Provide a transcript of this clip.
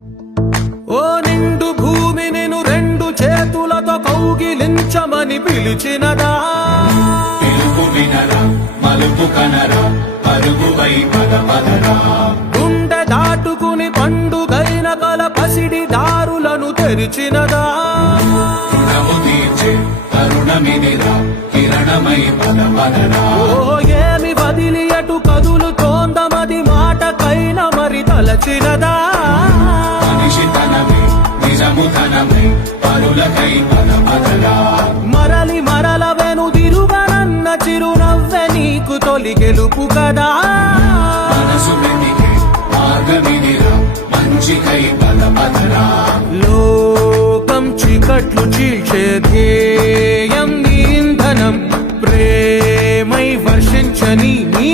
ఓ నిండు భూమి నిన్ను రెండు చేతులతో కౌగిలించమని పిలిచినదా, పిలుపు వినరా మలుపు కనరా పరుగువై పద పదరా, గుండె దాటుకుని పండుగైన కల పసిడి దారులను తెరిచినదా, రుణము తీర్చే కరుణమిదిరా కిరణమై పద పదరా, ఓ ఏమి వదిలి అటు కదులుతోందమది మాటకైన మరి తలచినదా, మనిషితనమే నిజముతనమే పరులకై పద పదరా, మరలి మరల వెనుదిరుగనన్న చిరునవ్వె నీకు తొలి గెలుపు కదా, మనసు వెతికే మార్గమిదిరా మంచికై పద పదరా, లోకం చీకట్లు చీల్చే ధ్యేయం నీ ఇంధనం, ప్రేమై వర్షించని నీ